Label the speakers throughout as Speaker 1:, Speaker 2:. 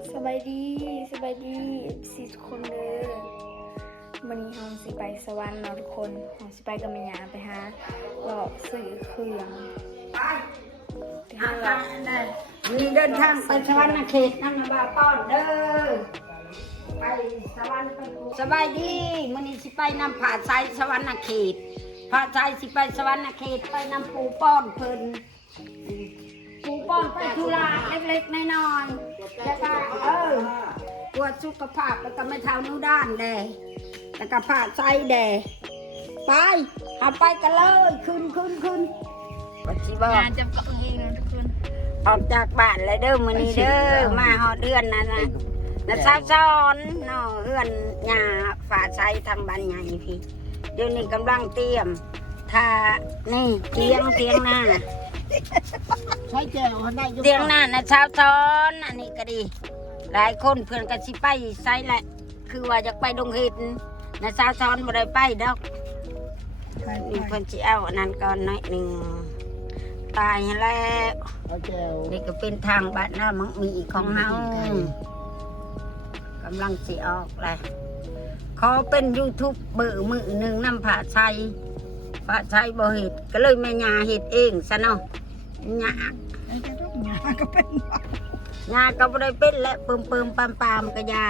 Speaker 1: สบายดีสิทุกคนเลยวันนี้เราสิไปสวรรค์เนาะทุกคนเราสิไปกับแม่ย่าไปหาเลาะซื้อเครื่องไปหาเลาะ
Speaker 2: มีเดินทางไปสวรรค์เขตน้ำนาบาป้อนเด้อไปสวรรค์ไปสบายดีมื้อนี้สิไปนำผาไซสวรรค์เขตผาไซสิไปสวรรค์เขตไปนำปูป้อนเพิ่นปูป้อนไปธุระเล็กๆน้อยๆแล้วก็ตรวจสุขภาพแล้วก็ไม่เท่านิ้วด้านแดแล้วก็ผาไซแดไปเอาไปกันเลยขึ้นปัจจุบัน
Speaker 1: งานจำกัดเองนะทุกคน
Speaker 2: ออกจากบ้านเลยเด้อมื้อนี้เด้อมาฮอดเดือนนะสาวซ้อนเนาะเฮือนหญ้าฝาใช้ทางบ้านใหญ่พี่เดี๋ยวนี้กำลังเตรียมถ้านี่เตียงหน้าใช้แก้วได้เตียงหน้านะสาวซ้อนอันนี้ก็ดีหลายคนเพื่อนก็สิไปใส่แหละคือว่าอยากไปดงเห็ดนะสาวซ้อนบ่ได้ไปดอกนี่เพิ่นสิเอาอันนั้นก่อนหน่อยนึงตายแล้วนี่ก็เป็นทางบ้านหน้ามังมีของเฮากำลังสิออกแหละขอเป็น YouTube เบอร์มือหนึ่งนำผาชัยบ่เห็ดก็เลยแม่ยาเห็ดเองซะเนาะยาก็เป็นยาก็บ่ได้เป็นและเปิมปามก็ยา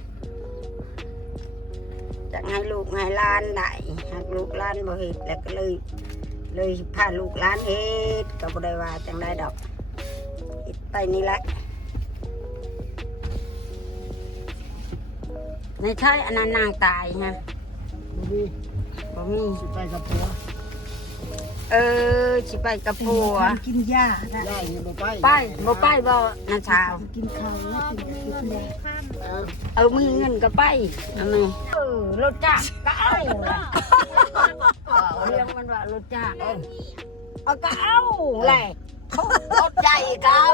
Speaker 2: จะให้ลูกให้หลานได้หากลูกหลานบ่เห็ดแล้วก็เลยพาลูกหลานเฮ็ดก็บ่ได้ว่าจังได้ดอกเฮ็ดไปนี่แหละในใช่อันนั้นนางตายฮะบ่มีสิไปกับผัวสิไปกับผัว
Speaker 3: กินหญ้า
Speaker 2: ได้บ่ไปบ่นาชาว
Speaker 3: กินข้าวแล้วกินยา
Speaker 2: มีเงินก็ไปเอาไหมรถจักรก็เอาเรื่องมันว่ารถจักรเอาก็เอาแหละรถใหญ่ก็เอา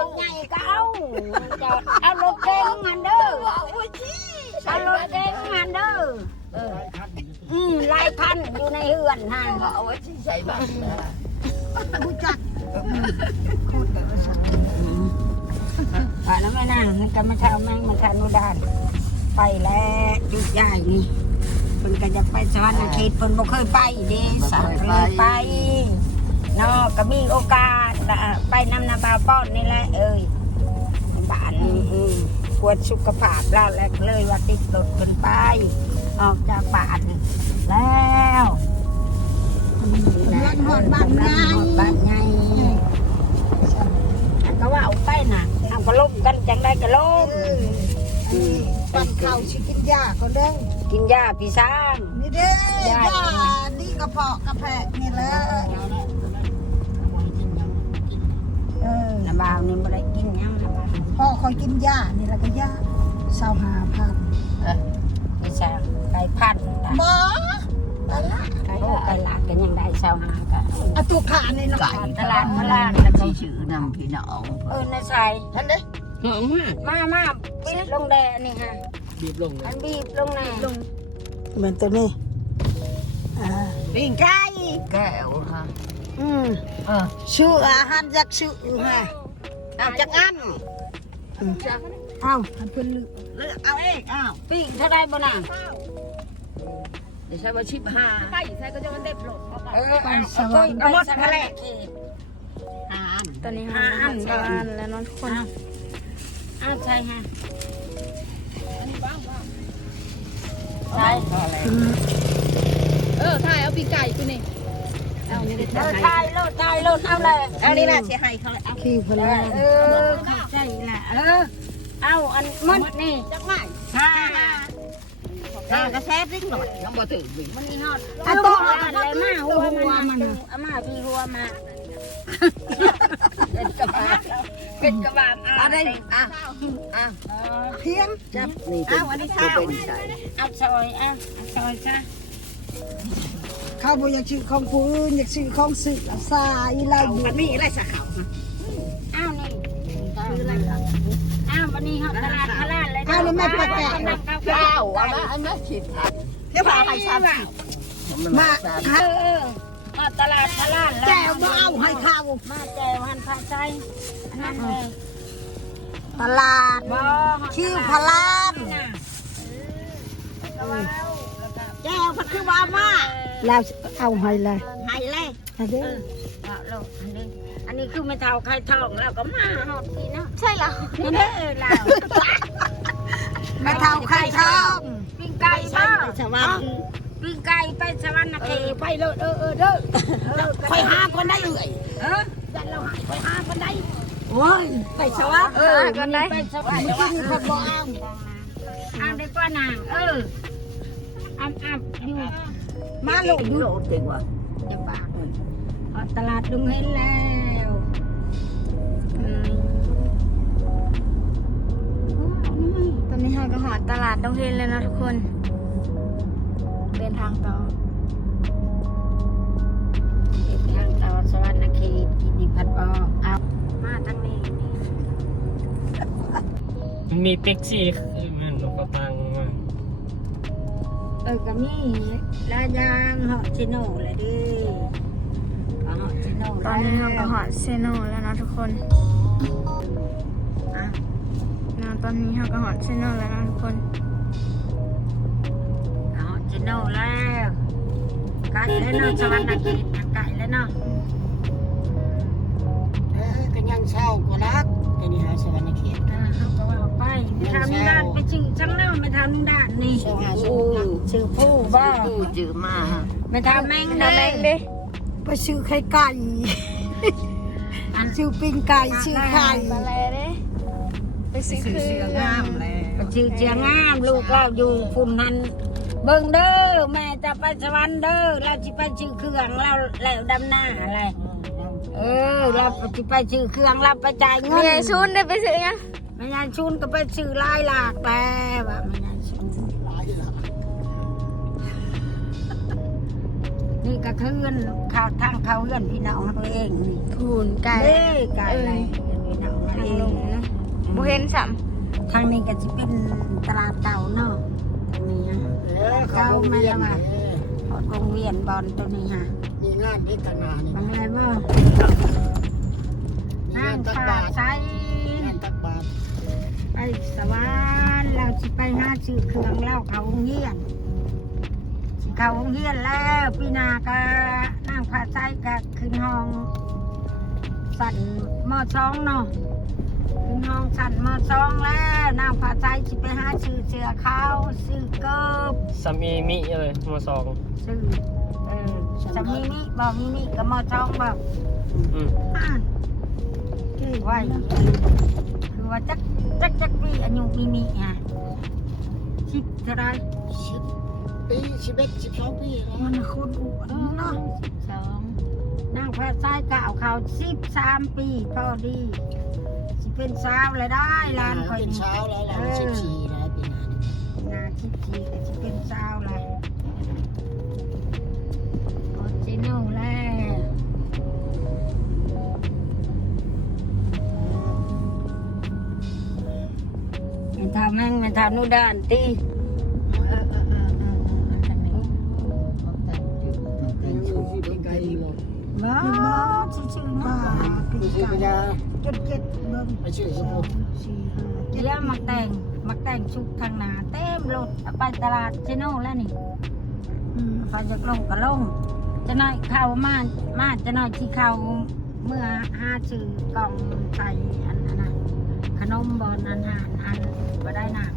Speaker 2: เอารถเก๋งมันเด้อเอารถเก๋งมันเด้อลายพันอยู่ในเฮือนฮะเอาไว้ที่ใส่บ้านรู้จักป่าแล้วไม่นั่งมันก็มาเช่าแม่งมาทานุดานไปแล้วจุดใหญ่นี่มันก็จะไปสวรรค์เขตเพิ่นบ่เคยไปเด้สาวเลยไปเนาะก็มีโอกาสไปนำนาบาป้อนนี่แหละบ้านปวดสุขภาพแล้วแหละเลยว่าติดรถเพิ่นไปออกจากบ้านแล้วบ้านใหญ่ก็ว่าเอาไปน่ะทำก็ล้มกันจังได้ก็ล้ม
Speaker 3: ปั่นข้าวชิกินหญ้าก็ได้
Speaker 2: กินหญ้าพี่ช้าง
Speaker 3: นี่เด้หญ้านี่กระเพาะกระแพะนี่แหละ
Speaker 2: น้ำบาวนี่ไม่ได้กินยัง
Speaker 3: พ่อคอยกินหญ้านี่แหละก็หญ้า25,000
Speaker 2: พี่ช้างไก่พัน
Speaker 3: หมอ
Speaker 2: ไก่ละกันยังได้25กัน
Speaker 3: เอาตัวขานี่เนาะ
Speaker 2: ตลาดพลานแล้วก็
Speaker 4: ชื่อนำพี่น้อง
Speaker 2: ในใส่
Speaker 4: ท่านเด้หอมมาก
Speaker 2: มาบีบลงแดงนี่ฮะ
Speaker 4: บีบลง
Speaker 2: มันบีบลงแน่
Speaker 3: เหมือนตัวนี้
Speaker 4: ปิ้งไก่แก้วค่ะ
Speaker 3: ชื่ออาหารจากชื่อฮะ
Speaker 4: จากอัน
Speaker 3: เอาเพิ่น
Speaker 4: เลือกเอาเอง
Speaker 2: ปิ้งเท่าไรบ่น่ะ
Speaker 4: เดี๋ยวใช้ว่า15
Speaker 1: ไปใส่ก็จะมันเด็บหลด
Speaker 2: ไปสวรรค์ไปสวรรค์เขต
Speaker 1: ตอนนี้ห้าอันแล้วน้องทุกคน
Speaker 2: ใช่ฮะ
Speaker 1: ใช่ถ่ายเอาปีไก่ไปนี่เอานี่ได้
Speaker 2: ถ่ายรถเอาเลย
Speaker 4: เอานี่แหละเสียให้เขาเลยเอา
Speaker 3: ขี้พลา
Speaker 2: เข้าใจแหละเอาอันมันนี่
Speaker 4: จักไม้กระแซบลิ้งหน่อยน้องบ่ตื่นวิ่ง
Speaker 2: มันนี่ฮอดตัวอะไรมาหัวมันมาพี่หัวมาเป็นกระบาด
Speaker 4: อะไร
Speaker 3: เพียง
Speaker 4: จับนี่เป็นอันนี้ข้าว
Speaker 2: เอาซอยซะ
Speaker 3: เขาบ่อยากชื่อของผู้อื่นอยากชื่อของสื่อสายไรอยู่
Speaker 4: มันมีอะไรสักเขา
Speaker 2: นี่คืออะไรวันนี้ตลาดพลานเลย
Speaker 3: นี่ไม่ประกาศ
Speaker 4: ข้าวอันนั้นฉีดเดี๋ยวพาไปซ้ำ
Speaker 3: มา
Speaker 2: ตลาดพลานแล้ว
Speaker 3: แก้วมาเอาให้ข้าว
Speaker 2: มาแก้วหันผ้าใจอันนั้นเลย
Speaker 3: ตลาด
Speaker 2: บ่
Speaker 3: คิวพลาน
Speaker 2: แจ้วพัดคือว่ามา
Speaker 3: แล้วเอาให้เลย
Speaker 2: ให้เลย
Speaker 3: ให้เด้อ
Speaker 2: เอาโลกอันนี้คือไม่เท่าใครทองแล้วก็มาหอดทีเนาะ
Speaker 1: ใช่เหรอ
Speaker 2: นี่เด้อเรา
Speaker 3: ไม่เท่าใครชอบ
Speaker 2: ปิ้งไก่บ้า
Speaker 3: สวัสดี
Speaker 2: ปิ้งไก่ไปสวรรค์นะที
Speaker 3: ไปเลยเด้อคอยหาคนได้เอ่ย
Speaker 2: ยันเราหายไปหาคนใด
Speaker 3: โอ้ยไปสวัสดี
Speaker 1: กันได้
Speaker 2: ไปสวรรค์
Speaker 3: ไม่กินคนบ่เอา
Speaker 2: อ้ามได้ป้านางอ้ามอยู่
Speaker 3: มาลูก
Speaker 4: โลดจริงวะ
Speaker 2: จะปากตลาดลุงเห็นแล้วนี่
Speaker 1: ตอนนี้เราก็หอดตลาดดงเฮนแล้วนะทุกคน เดินทางต่อ
Speaker 2: ทางตะวันสวรรค์นะคีกินพัดบอเอามาทางนี้
Speaker 5: มีเต็กซี่มันก็ตังมาก
Speaker 2: ก็มีลายางหอชิโน่เลยดิหอชิโน่
Speaker 1: ตอนนี้เราก็หอดเซโนแล้วนะทุกคนตอนนี้เราก็หอดเซโนแล้วนะทุกคน
Speaker 2: หอชิโน่แล้วไก่แล้วเนาะสวรรค์นะคีไก่แล้วเนาะ
Speaker 3: กันยังเช่ากว่ารักแต่นี่หาสวรรค์เขต
Speaker 2: เขาก็ว่าไปไม่ทำด้านไปชื่อจังเนาะไม่ทำด้านนี่ชื่อผู้บ้า
Speaker 4: กูจือมา
Speaker 2: ไม่ทำแมง
Speaker 1: น้ำแมงดิ
Speaker 3: ไปซื้อไข่ไก่ซื้อปิ้งไก่ซื้อไข่
Speaker 1: มาแลเด้ไปซื้อเครื่อง
Speaker 2: ก็ชื่อเจียงามลูกเราอยู่ฝุ่นนั้นเบิ่งเด้อแม่จะไปสวรรค์เด้อเราจะไปชื่อเครื่องเราแล้วดำหน้าอะไรเราจะไปชื่อเครื่องเราไปจ่ายเงิ
Speaker 1: มี
Speaker 2: น
Speaker 1: ไอชุนได้ไปซื้อยัง
Speaker 2: แม่ยายชุนก็ไปชื่อลายหลากแต่ว่าแม่ยายชุนนี่ก็คืนข่าวทางเขาเลื่อนพี่น้องเขาเองนี่
Speaker 1: ผูนไก่
Speaker 2: เด้ไก่อะไรพี่น้องเขา
Speaker 1: ทาง
Speaker 2: เอ
Speaker 1: ล
Speaker 2: ง
Speaker 1: งนะบุเห็นสัม
Speaker 2: ทางนี้ก็จะเป็นตลาดเก่าเนาะนี่ฮะเก่าไม่ละมาพอดวงเวียนบอลตัวนี้ฮะ
Speaker 3: มีงานที่ตนานี่
Speaker 2: บางอะไรบ้างนั่งฟ้าใส
Speaker 3: ตักบาตร
Speaker 2: ไปสวรรค์เราจะไปหาซื้อเครื่องเล่าเขาโรงเฮียนสิเขาโรงเฮียนแล้วปีหนาก็นั่งฟ้าใสก็ขึ้นห้องสั่นมอช่องเนาะขึ้นห้องสั่นมอช่องแล้วนั่งฟ้าใสจะไปหาซื้อเสื้อขาวซื้อเกิบ
Speaker 5: สามีมิเลยมาสอง
Speaker 2: ซื้อจะมีนี่บอกมีนี่ก็มอช่องบอก
Speaker 5: อืม
Speaker 2: ไว้คือว่าจักปีอายุมีฮะชิบเท่าไร
Speaker 3: ปี11 12 ปีแล้ว
Speaker 2: มันคนอ้วนเนาะ12นั่งพระซ้ายกล่าวเขา13 ปีพอดีสิเป็นสาวเลยได้ลานคอย
Speaker 3: เป็นเช้าแล้วเรา14แล้วปีนั้น
Speaker 2: นา14ก็สิเป็นสาวเลยออจิโน่แล้วมันทำแม่งมันทำนู่นด้านตีว้าวชื่อๆ
Speaker 3: ป้า
Speaker 2: นะ
Speaker 3: ปีกายา
Speaker 2: เก็บเบิ่ง
Speaker 3: ไปชื่อสมุทร
Speaker 2: เดี๋ยวมักแต่งชุดทางหนาเต็มรถไปตลาดเชโน่แล้วนี่พอจะลงก็ลงจะน้อยเข้ามาจะน้อยที่เข้าเมื่อ5ชื่อกล่องใส่อันนั้นขนมบอลอันก็ได้นะ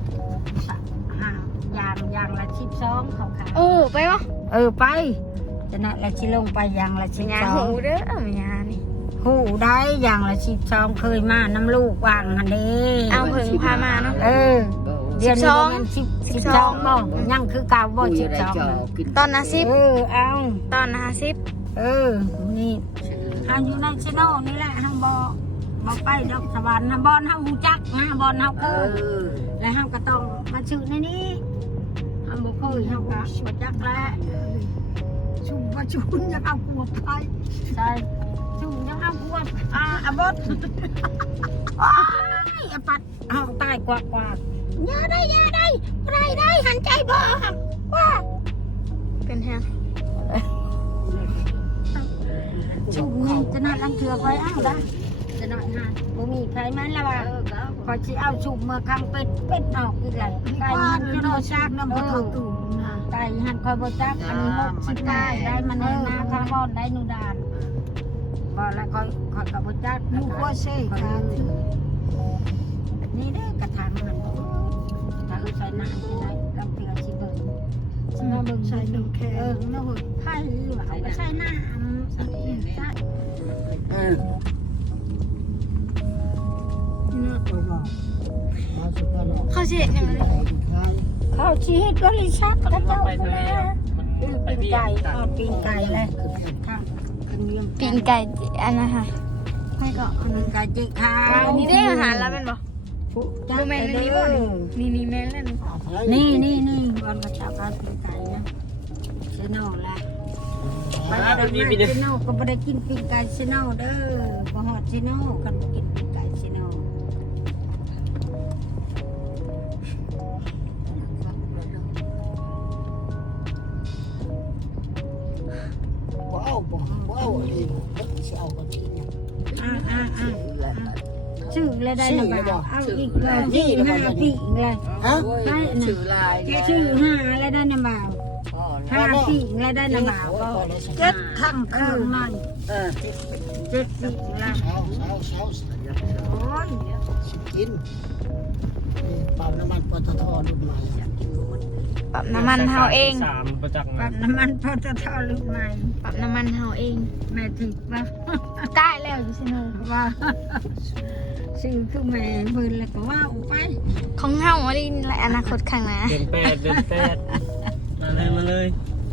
Speaker 2: อย่างละ12เขาขาย
Speaker 1: ไปวะ
Speaker 2: ไปจะน้อยละชิลงไปอย่างละ
Speaker 1: ยาหู
Speaker 2: 12
Speaker 1: เด้อมียานี่
Speaker 2: หูได้อย่างละ12เคยมาน้ำลูกวางหันเด้
Speaker 1: เอาเพิ่งพามาเนาะ
Speaker 2: เดือนนี้มัน12บ่ยังคือเก่าบ่
Speaker 4: กูจะได้จอ
Speaker 2: 12
Speaker 4: กิน
Speaker 1: ตอนนะ10
Speaker 2: เอา
Speaker 1: ตอนนะ10
Speaker 2: นี่เฮาอยู่ในชโนนี่แหละเฮาบ่ไปดอกสวรรค์นะบอนเฮาฮู้จักนะบอนเฮาเคยและเฮาก็ต้องมาชื่อในนี้เฮาบ่เคยเฮาก็บ่จักแล้ว
Speaker 3: ชุมว่าชุนยังเอาหัวไป
Speaker 2: ใช่ชื่อยังเอาพวกบดอ้ายอปัดเฮาตายกว่าอย่าได้ได้หันใจบ่ว่า
Speaker 1: เป็นแฮง
Speaker 2: ชุบนี่จะน่าลังเถื่อไปอ้าวได้จะหน่อยฮะบ่มีใครมันละว่าพอสิเอาชุบเมื่อครั้งเป็ดออกอีกเลยไก่หันจะโดนชัก
Speaker 3: น้ำบ่เข้าตู้นะ
Speaker 2: ไก่หันคอยบ่จักอันนี้60ได้ได้มันแน่นาทางบอนได้นูดานบ่แล้วคอยก็บ่จัก
Speaker 3: ลูกว่าใช่ค่ะถือ
Speaker 2: นี่เด้อกระถางมันถ้าใส่น้ำที่ไหนกำเตือสิเบิ่งสิมาเบิ่ง
Speaker 3: ใส่น้ำแข็ง
Speaker 2: น้ำหุ่นไผ่ว่าเอาไปใส่น้ำใส่ใส่
Speaker 3: น่าตัวบอกมาสุดตลอด
Speaker 1: เขาสิเฮ็ดหยังเลย
Speaker 2: เขาชีวิตบริษัทกระเจ้า
Speaker 5: ไปทะเลมันไป
Speaker 2: ปีน
Speaker 5: เบี้ย
Speaker 2: ไก่ทอดปีนไก่เลยค่ะขึ้นเยี่ยม
Speaker 1: ปิ้งไก่อันนั้นค่ะให้ก็อัน
Speaker 2: ปี
Speaker 1: นั้น
Speaker 2: นไก่จิขาว
Speaker 1: นี่ได้อาหารแล้วแม่นบ่
Speaker 2: จัก
Speaker 1: บ่แม่นอันนี้บ่นี่แม่นแล้วนี่
Speaker 2: นี่วันกระเจ้าการปีนไก่นะเซโน่ละไป
Speaker 5: อ่า
Speaker 2: ดำ
Speaker 5: มี
Speaker 2: น้ำ
Speaker 5: มี
Speaker 2: เซโน่ก็ไม่ได้กินปีนไก่เซโน่เด้อบ่ฮอดเซโน่กันบ่กินปีนไก่เซโน่
Speaker 3: ว้าวว้าวอะไรสิเอากันที่เนี่ย
Speaker 2: ชื่อเลยได้นะบ่าวเอาอีกเลยชื่อ5ปีอีกเลย
Speaker 3: ฮะ
Speaker 2: ได้นะ
Speaker 4: ชื่อลาย
Speaker 2: แค่ชื่อ5แล้วได้นะบ่าว5ปีแล้วได้นะบ่าวก็7ค่ำคืนหน่อย7ปีแล้ว
Speaker 3: เช้า
Speaker 2: โอ้ย
Speaker 3: สิกินปั๊มน้ำมันปตทรุ่นใหม่
Speaker 1: ปรับน้ำมันเฮาเอง
Speaker 5: 3ประจักษ์
Speaker 2: ปั๊มน้ำมันพอจะทอรุ่นใหม่
Speaker 1: ปรับน้ำมันเฮาเอง
Speaker 2: แม่ทิพย์ว่า
Speaker 1: ใกล้แล้วอยู่ซิโน
Speaker 2: ว่าชื่อคือแม่เพิ่นแล้วก็ว่าออกไป
Speaker 1: ของเฮาอันนี้แหละอนาคตข้างหน้า
Speaker 5: เดือน8มาเลย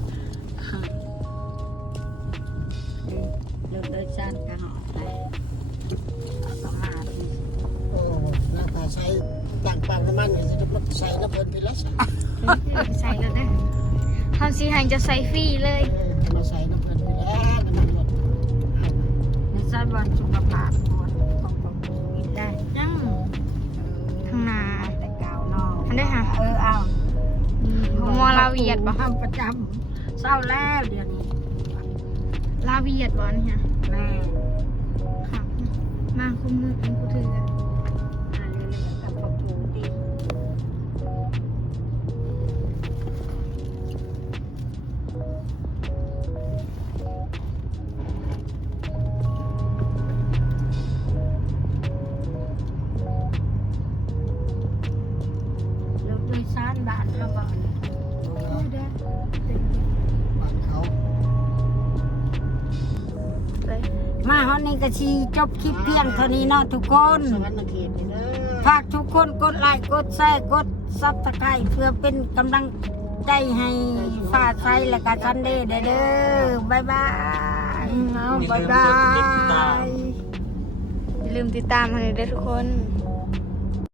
Speaker 2: รถโดยสารก็หอไปเอาก็มาที่
Speaker 3: โอ้หน้าตาใช้ตั้งปั๊มน้ำมันเนี่ยจะมาใส่น้ำเพิ่นไปแล้วสิ
Speaker 1: ใส่แล้วนะเฮาสิให้จะใส่ฟรีเลย
Speaker 3: มาใส่น้ำเพิ่นไปแล้วน้ำมันรถ
Speaker 2: ในสายวันสุขภาพของชีวิตได้
Speaker 1: ยัง ข้างหน้า
Speaker 2: แต่เก่าเนาะ
Speaker 1: อันได้ค่ะ
Speaker 2: เอา
Speaker 1: มอลาเวียดบ่
Speaker 2: ทำประจำเศร้าแล้วเดี๋ยวนี้
Speaker 1: ลาเวียดบ่นี่ค่ะ
Speaker 2: แม่
Speaker 1: ค่ะมาคุมมือกูถือ
Speaker 2: อันนี้เลยกับพ่อปู่ตี รถโดยสารบ้านเราบ่อน
Speaker 3: บ้านเขา
Speaker 2: มาฮอนนี้ก็ชีจบคลิปเพียงเท่านี้เนาะทุกคน
Speaker 3: สวรรค์เขตนี่เด้อ
Speaker 2: ฝากทุกคนกดไลค์กดแชร์กดซับสไครต์เพื่อเป็นกำลังใจให้ฟ้าใสและก็ซันเดย์เด้อบ๊ายบายบ๊ายบาย
Speaker 1: อย่าลืมติดตามมาเลยเด้อทุกคน